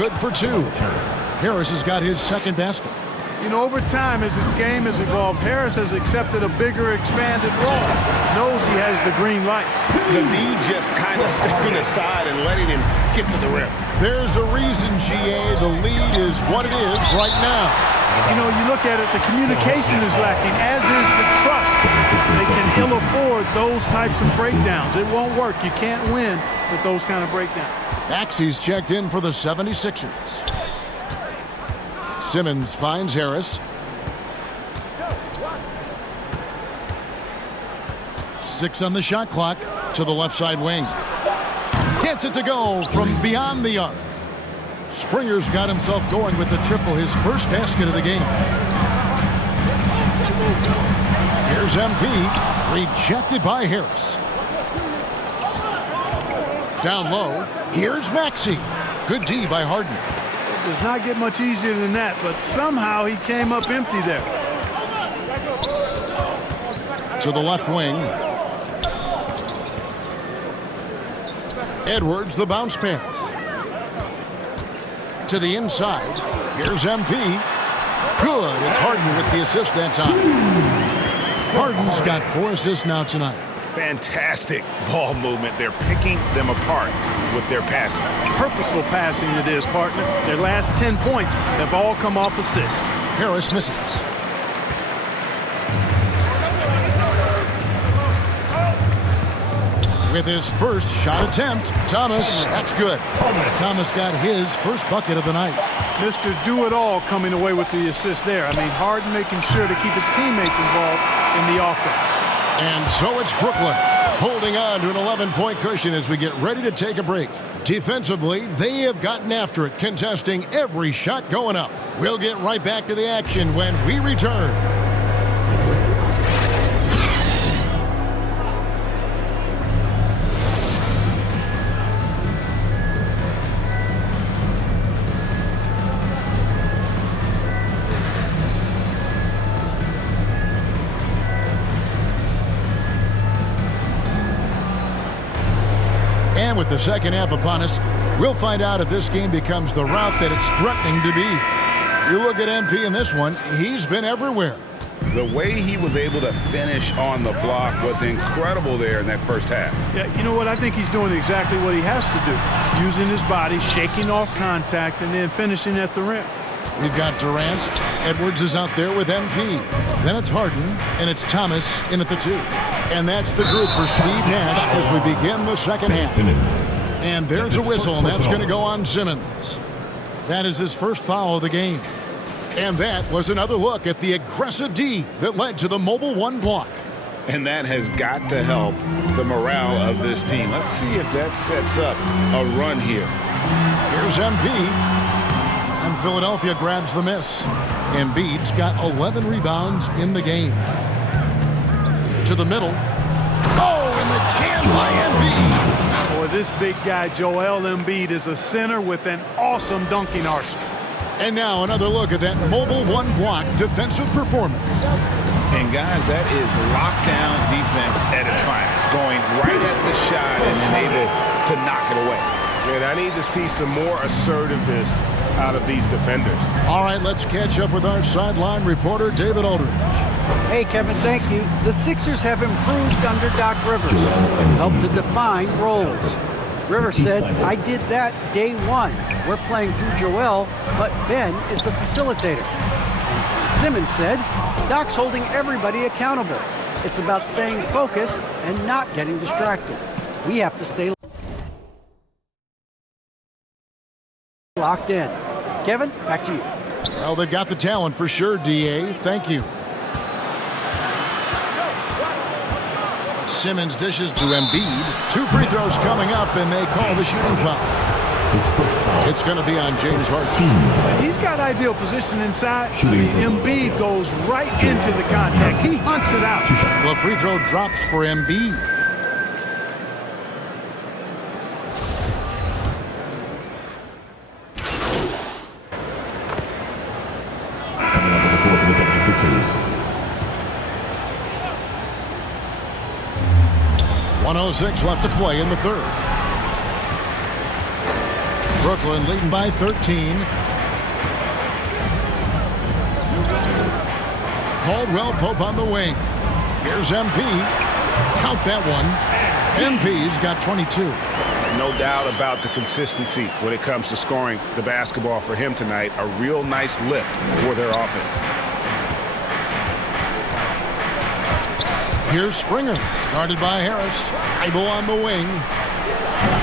good for two. Harris has got his second basket. You know, over time, as its game has evolved, Harris has accepted a bigger, expanded role. Knows he has the green light. The knee just kind of stepping aside and letting him get to the rim. There's a reason, GA. The lead is what it is right now. You know, you look at it, the communication is lacking, as is the trust. They can ill afford those types of breakdowns. It won't work. You can't win with those kind of breakdowns. Maxey's checked in for the 76ers. Simmons finds Harris. 6 on the shot clock to the left side wing. Gets it to go from beyond the arc. Springer's got himself going with the triple, his first basket of the game. Here's MP, rejected by Harris. Down low, here's Maxey. Good D by Harden. Does not get much easier than that, but somehow he came up empty there. To the left wing. Edwards, the bounce pass. To the inside. Here's MP. Good. It's Harden with the assist that time. Harden's got 4 assists now tonight. Fantastic ball movement. They're picking them apart with their passing. Purposeful passing it is, partner. Their last 10 points have all come off assists. Harris misses. With his first shot attempt, Thomas, that's good. Thomas got his first bucket of the night. Mr. Do-It-All coming away with the assist there. I mean, Harden making sure to keep his teammates involved in the offense. And so it's Brooklyn holding on to an 11-point cushion as we get ready to take a break. Defensively, they have gotten after it, contesting every shot going up. We'll get right back to the action when we return. And with the second half upon us, we'll find out if this game becomes the route that it's threatening to be. You look at MP in this one, he's been everywhere. The way he was able to finish on the block was incredible there in that first half. Yeah, you know what? I think he's doing exactly what he has to do. Using his body, shaking off contact, and then finishing at the rim. We've got Durant. Edwards is out there with MP. Then it's Harden, and it's Thomas in at the 2. And that's the group for Steve Nash as we begin the second half. And there's a whistle, and that's going to go on Simmons. That is his first foul of the game. And that was another look at the aggressive D that led to the mobile 1 block. And that has got to help the morale of this team. Let's see if that sets up a run here. Here's MP. And Philadelphia grabs the miss. Embiid's got 11 rebounds in the game. To the middle. Oh, and the jam by Embiid. Boy, this big guy, Joel Embiid, is a center with an awesome dunking arsenal. And now another look at that mobile 1 block defensive performance. And guys, that is lockdown defense at its finest. Going right at the shot and then able to knock it away. And I need to see some more assertiveness out of these defenders. All right, let's catch up with our sideline reporter, David Aldridge. Hey, Kevin, thank you. The Sixers have improved under Doc Rivers and helped to define roles. Rivers said, I did that day 1. We're playing through Joel, but Ben is the facilitator. And Simmons said, Doc's holding everybody accountable. It's about staying focused and not getting distracted. We have to stay locked in. Kevin, back to you. Well, they've got the talent for sure, DA. Thank you. Simmons dishes to Embiid. 2 free throws coming up, and they call the shooting foul. It's going to be on James Harden. He's got ideal position inside. Embiid goes right into the contact. He hunts it out. The free throw drops for Embiid. Coming up at the floor for the 76ers. 106 left to play in the third. Brooklyn leading by 13. Caldwell Pope on the wing. Here's MP. Count that one. MP's got 22. No doubt about the consistency when it comes to scoring the basketball for him tonight. A real nice lift for their offense. Here's Springer, guarded by Harris. Thibault on the wing.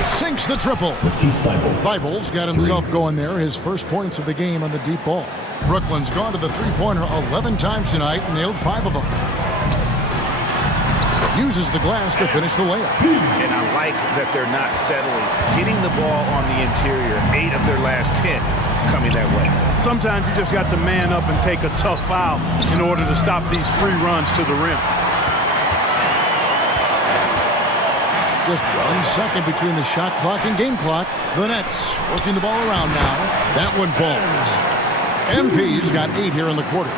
Sinks the triple. Matisse Thybulle. Thibault's got himself going there. His first points of the game on the deep ball. Brooklyn's gone to the three-pointer 11 times tonight and nailed 5 of them. Uses the glass to finish the layup. And I like that they're not settling. Hitting the ball on the interior, 8 of their last 10 coming that way. Sometimes you just got to man up and take a tough foul in order to stop these free runs to the rim. Just 1 second between the shot clock and game clock. The Nets working the ball around now. That one falls. MP's got 8 here in the quarter.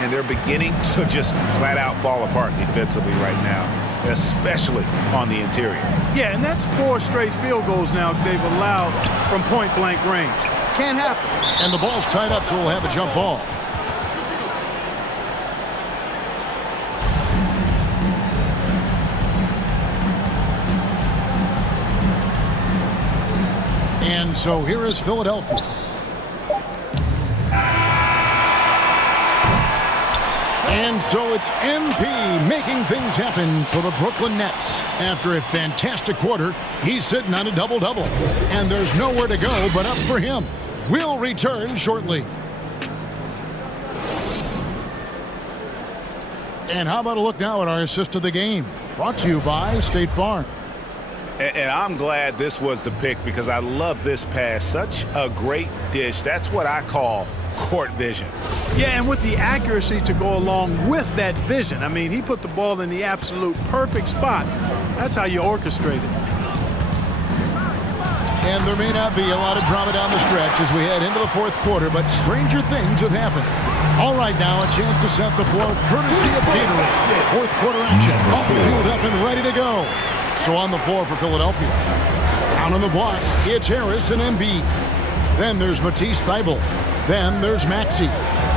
And they're beginning to just flat out fall apart defensively right now, especially on the interior. Yeah, and that's 4 straight field goals now they've allowed from point-blank range. Can't happen. And the ball's tied up, so we'll have a jump ball. And so here is Philadelphia. And so it's MP making things happen for the Brooklyn Nets. After a fantastic quarter, he's sitting on a double-double. And there's nowhere to go but up for him. We'll return shortly. And how about a look now at our assist of the game? Brought to you by State Farm. And I'm glad this was the pick because I love this pass. Such a great dish. That's what I call court vision. Yeah, and with the accuracy to go along with that vision. I mean, he put the ball in the absolute perfect spot. That's how you orchestrate it. And there may not be a lot of drama down the stretch as we head into the fourth quarter, but stranger things have happened. All right, now a chance to set the floor courtesy of Gatorade. Fourth quarter action, all fueled up and ready to go. So on the floor for Philadelphia. Down on the block, it's Harris and Embiid. Then there's Matisse Thybulle. Then there's Maxey.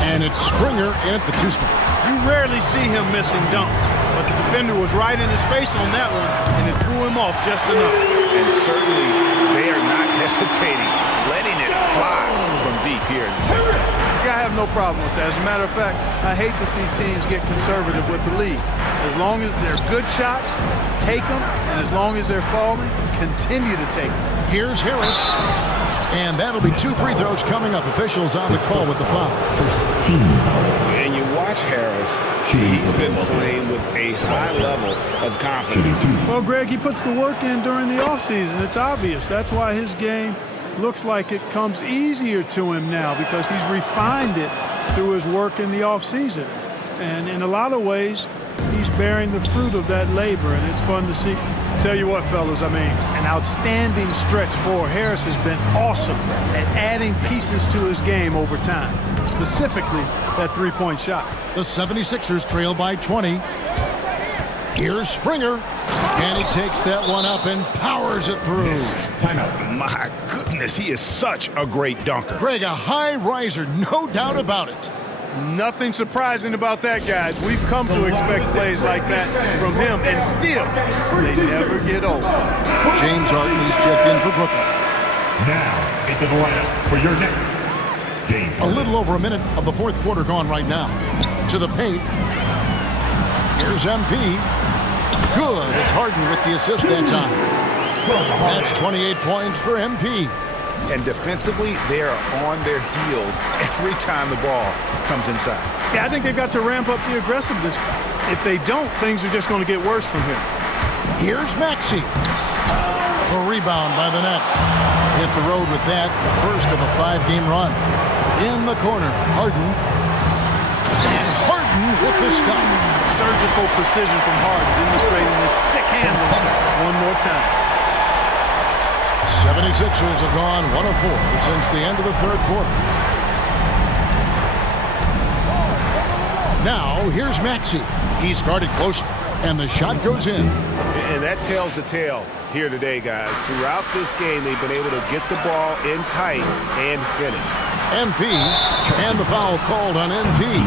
And it's Springer in at the 2 spot. You rarely see him missing dunk, but the defender was right in his face on that one, and it threw him off just enough. And certainly they are not hesitating, letting it fly from deep here in the second half. Yeah, I have no problem with that. As a matter of fact, I hate to see teams get conservative with the lead. As long as they're good shots, take them, and as long as they're falling, continue to take them. Here's Harris. And that'll be 2 free throws coming up. Officials on the call with the foul. And you watch Harris, he's been playing with a high level of confidence. Well, Greg, he puts the work in during the offseason. It's obvious. That's why his game looks like it comes easier to him now, because he's refined it through his work in the offseason. And in a lot of ways, he's bearing the fruit of that labor, and it's fun to see. Tell you what, fellas, I mean, an outstanding stretch for Harris has been awesome at adding pieces to his game over time, specifically that three-point shot. The 76ers trail by 20. Here's Springer, and he takes that one up and powers it through. My goodness, he is such a great dunker. Greg, a high riser, no doubt about it. Nothing surprising about that, guys. We've come to expect plays like that from him, and still, they never get old. James Harden, he's checked in for Brooklyn. Now, into the lineup for your next. James A little over a minute of the fourth quarter gone right now. To the paint. Here's MP. Good. It's Harden with the assist that time. That's 28 points for MP. And defensively, they are on their heels every time the ball comes inside. Yeah, I think they got to ramp up the aggressiveness. If they don't, things are just going to get worse from here. Here's Maxey. A rebound by the Nets. Hit the road with that, the first of a 5-game run. In the corner, Harden. And Harden with the stuff. Surgical precision from Harden, demonstrating his sick handles one more time. 76ers have gone 1 of 4 since the end of the third quarter. Now, here's Maxey. He's guarded closely. And the shot goes in. And that tells the tale here today, guys. Throughout this game, they've been able to get the ball in tight and finish. MP, and the foul called on MP.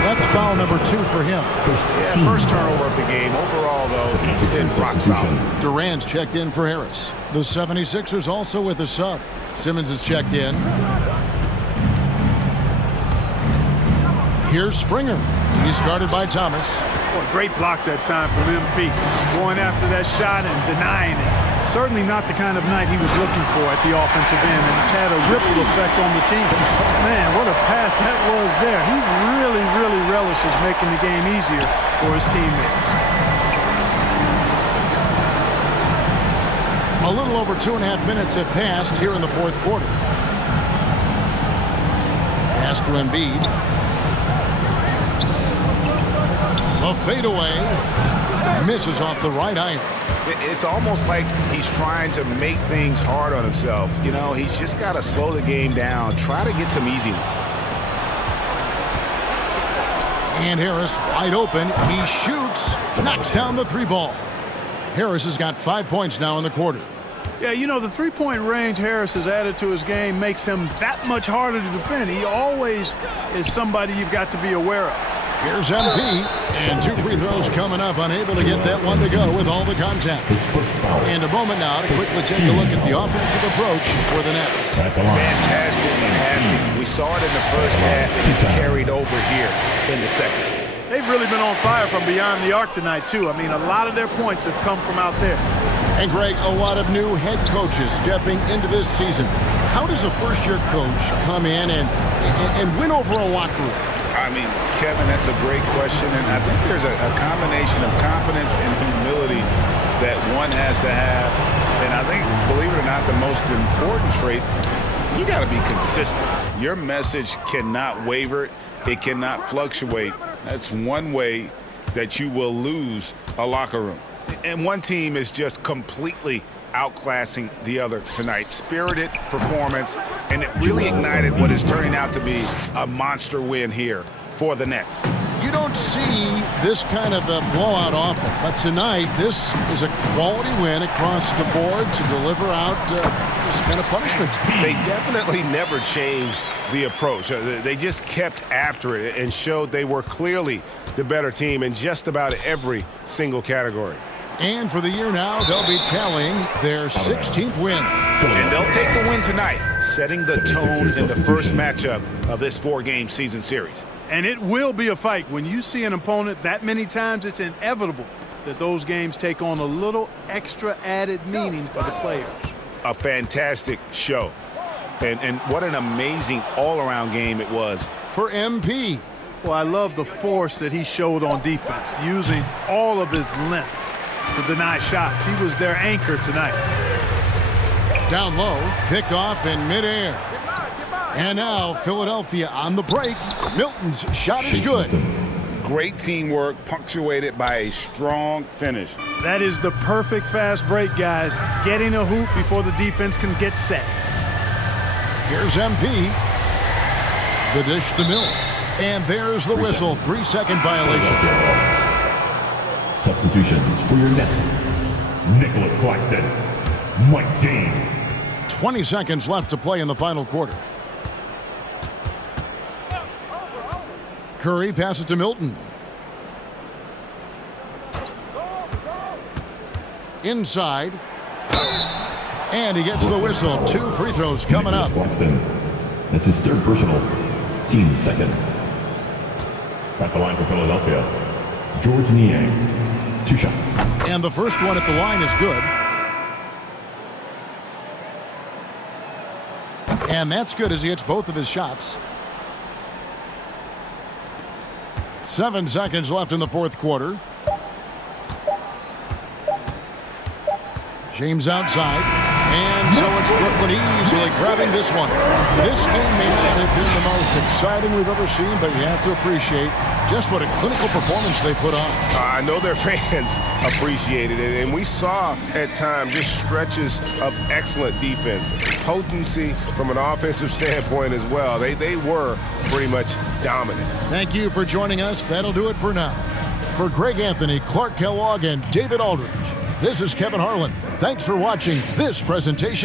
That's foul number 2 for him. Yeah, first turnover of the game. Overall, though, he's been rock solid. Durant's checked in for Harris. The 76ers also with a sub. Simmons is checked in. Here's Springer. He's guarded by Thomas. Boy, great block that time from MP. Going after that shot and denying it. Certainly not the kind of night he was looking for at the offensive end, and it's had a ripple effect on the team. Man, what a pass that was there. He really, really relishes making the game easier for his teammates. A little over 2.5 minutes have passed here in the fourth quarter. Pass to Embiid. A fadeaway. Misses off the right iron. It's almost like he's trying to make things hard on himself. You know, he's just got to slow the game down, try to get some easy ones. And Harris wide open. He shoots, knocks down the 3 ball. Harris has got 5 points now in the quarter. Yeah, you know, the three-point range Harris has added to his game makes him that much harder to defend. He always is somebody you've got to be aware of. Here's MP, and 2 free throws coming up, unable to get that one to go with all the contact. And a moment now to quickly take a look at the offensive approach for the Nets. Fantastic passing. We saw it in the first half, and it's carried over here in the second. They've really been on fire from beyond the arc tonight, too. I mean, a lot of their points have come from out there. And, Greg, a lot of new head coaches stepping into this season. How does a first-year coach come in and win over a locker room? I mean, Kevin, that's a great question, and I think there's a combination of confidence and humility that one has to have. And I think, believe it or not, the most important trait, you got to be consistent. Your message cannot waver. It cannot fluctuate. That's one way that you will lose a locker room. And one team is just completely outclassing the other tonight. Spirited performance, and it really ignited what is turning out to be a monster win here for the Nets. You don't see this kind of a blowout often, but tonight this is a quality win across the board to deliver out this kind of punishment. They definitely never changed the approach. They just kept after it and showed they were clearly the better team in just about every single category. And for the year now, they'll be tallying their 16th win. And they'll take the win tonight, setting the tone in the first matchup of this 4-game season series. And it will be a fight. When you see an opponent that many times, it's inevitable that those games take on a little extra added meaning for the players. A fantastic show. And what an amazing all-around game it was for MP. Well, I love the force that he showed on defense, using all of his length to deny shots. He was their anchor tonight. Down low, picked off in midair. And now Philadelphia on the break. Milton's shot is good. Great teamwork, punctuated by a strong finish. That is the perfect fast break, guys. Getting a hoop before the defense can get set. Here's MP. The dish to Mills. And there's the whistle. 3-second violation. Substitutions for your Nets. Nicholas Claxton. Mike James. 20 seconds left to play in the final quarter. Curry passes to Milton. Inside. And he gets the whistle. 2 free throws coming up. Claxton. That's his 3rd personal. Team 2nd. At the line for Philadelphia, George Niang. 2 shots. And the first one at the line is good. And that's good as he hits both of his shots. 7 seconds left in the fourth quarter. James outside. And so it's Brooklyn easily grabbing this one. This game may not have been the most exciting we've ever seen, but you have to appreciate just what a clinical performance they put on. I know their fans appreciated it, and we saw at times just stretches of excellent defense. Potency from an offensive standpoint as well. They were pretty much dominant. Thank you for joining us. That'll do it for now. For Greg Anthony, Clark Kellogg, and David Aldridge, this is Kevin Harlan. Thanks for watching this presentation